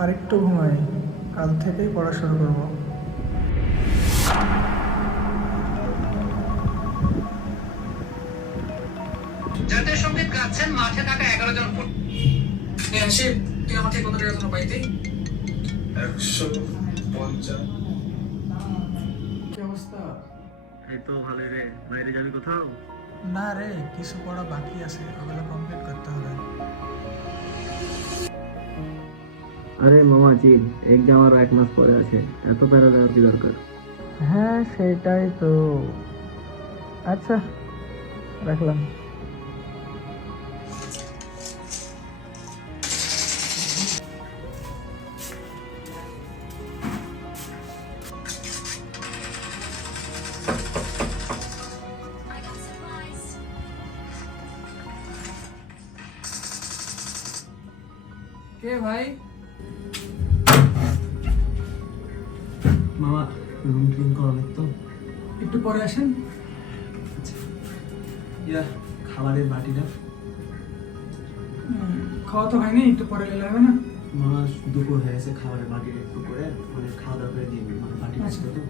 আর একটু ঘুমাই, কাল থেকেই পড়া শুরু করবো। জাতীয় সঙ্গীত গাচ্ছেন মাঠে থাকা 11 জন শিব, তুই আমার থেকে কত টাকা জন্য পাইতি? 150। কি অবস্থা? এই তো ভালোই রে। বাইরে যাবি কোথাও? না রে, কিছু পড়া বাকি আছে, ওগুলো কমপ্লিট করতে হবে। আরে মামা চিল, এক্সাম আরো 1 মাস পরে আছে, এত প্যারা দেওয়ার কি দরকার? হ্যাঁ সেটাই তো। আচ্ছা, রাখলাম। কে ভাই? মামা রুম ক্লিন করা তো। একটু পরে আসেন। ইয়া, খাবারের বাটিটা। খাওয়া তো হয়নি, একটু পরে এলে হবে না? মামা দুপুর হয়ে গেছে, খাবারের বাটিটা একটু করে মানে খাওয়া দাওয়া করে দিয়ে মানে বাটি আচ্ছা। তো।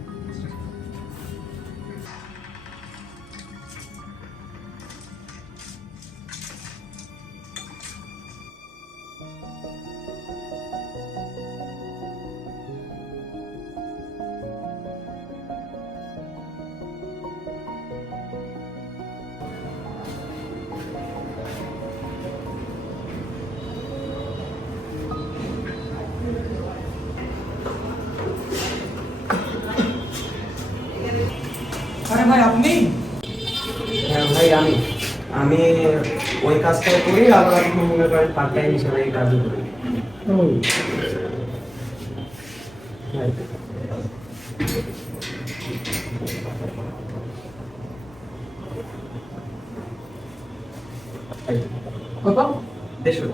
আরে ভাই আপনি? হ্যাঁ ভাই, আমি আমি ওই কাজটা করি, আবার আপনি মনে করেন পার্ট টাইম হিসেবে এই কাজও করি। ভাই, কত? 150।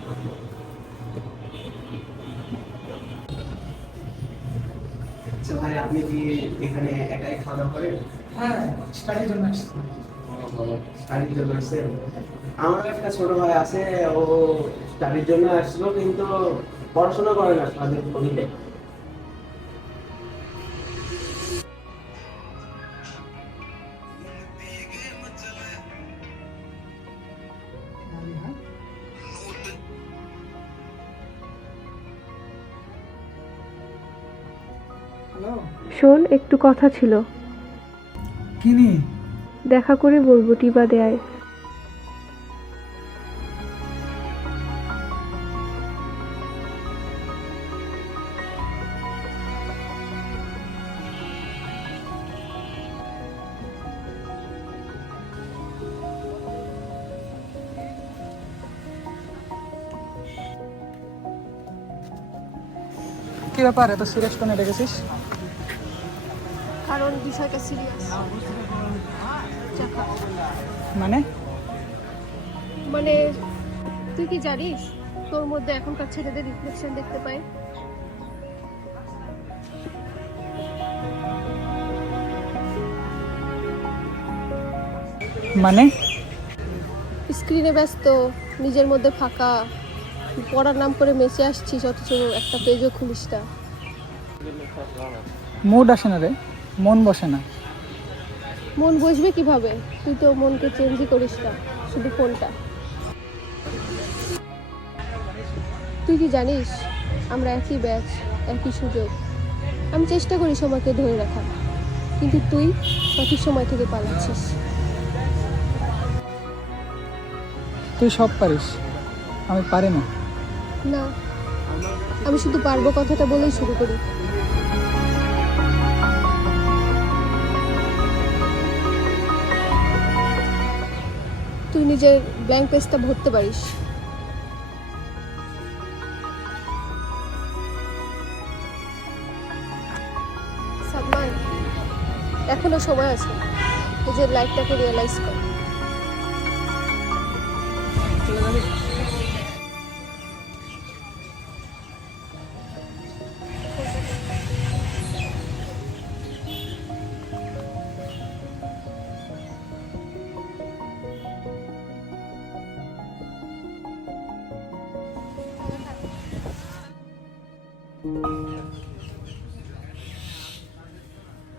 আচ্ছা ভাই, আপনি কি এখানে একাই খাওয়া দাওয়া করেন? হ্যাঁ, স্টাডির জন্য আসছি। স্টাডির জন্য আসছেন? আমার একটা ছোট ভাই আছে, ও স্টাডির জন্য আসছিল, কিন্তু পড়াশোনা করে না, সারাদিন ফোনই দেখে। হ্যালো, শোন, একটু কথা ছিল। কি নিয়ে? দেখা করে বলবো, টিবা দেয়। কি ব্যাপার, এত সিরিয়াস টোনে রেখেছিস? কারণ বিষয়টা সিরিয়াস। মানে? মানে তুই কি জানিস তোর মধ্যে এখনকার ছেলেদের রিফ্লেকশন দেখতে পাই? মানে? স্ক্রিনে ব্যস্ত, নিজের মধ্যে ফাঁকা, পড়ার নাম করে মেসে আসছিস, অথচ একটা পেজও খুলিস না। মুড আসে না রে, মন বসে না। মন বসবে কিভাবে? তুই তো মনকে চেঞ্জই করিস না, শুধু ফোনটা। তুই কি জানিস আমরা একই ব্যাচ, একই সুযোগ। আমি চেষ্টা করি সময়কে ধরে রাখা, কিন্তু তুই সঠিক সময় থেকে পালাচ্ছিস। তুই সব পারিস, আমি পারি না। না, আমি শুধু পারবো কথাটা বলেই শুরু করি। তুই নিজের ব্ল্যাঙ্ক পেজটা ভরতে পারিস। সালমান, এখনো সময় আছে, নিজের লাইফটাকে রিয়েলাইজ কর। চলে যাবি?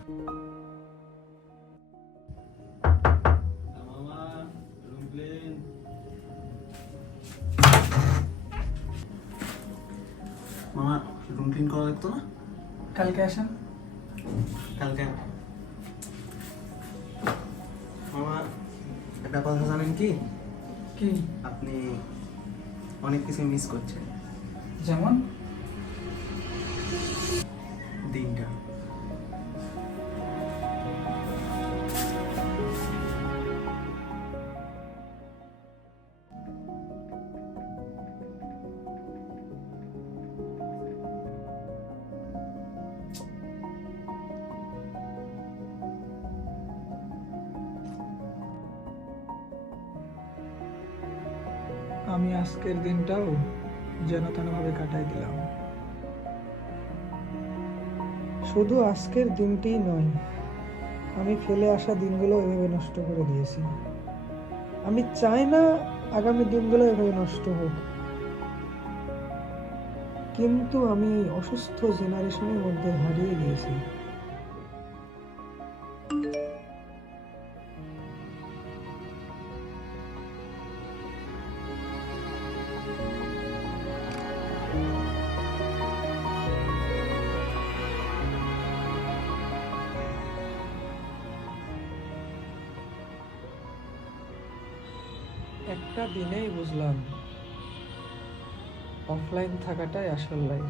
মামা রুম ক্লিন। মামা রুম ক্লিন করা লাগতো না? কালকে আসেন। কালকে মামা একটা কথা জানেন কি? কি? আপনি অনেক কিছু মিস করছেন। যেমন? দিনটা আমি আজকের দিনটাও যেন তেনভাবে কাটাই দিলাম। শুধু আজকের দিনটিই নয়, আমি ফেলে আসা দিনগুলো এভাবে নষ্ট করে দিয়েছি। আমি চাই না আগামী দিনগুলো এভাবে নষ্ট হোক, কিন্তু আমি অসুস্থ জেনারেশনের মধ্যে হারিয়ে গিয়েছি। একটা দিনেই বুঝলাম অফলাইন থাকাটাই আসল লাইফ।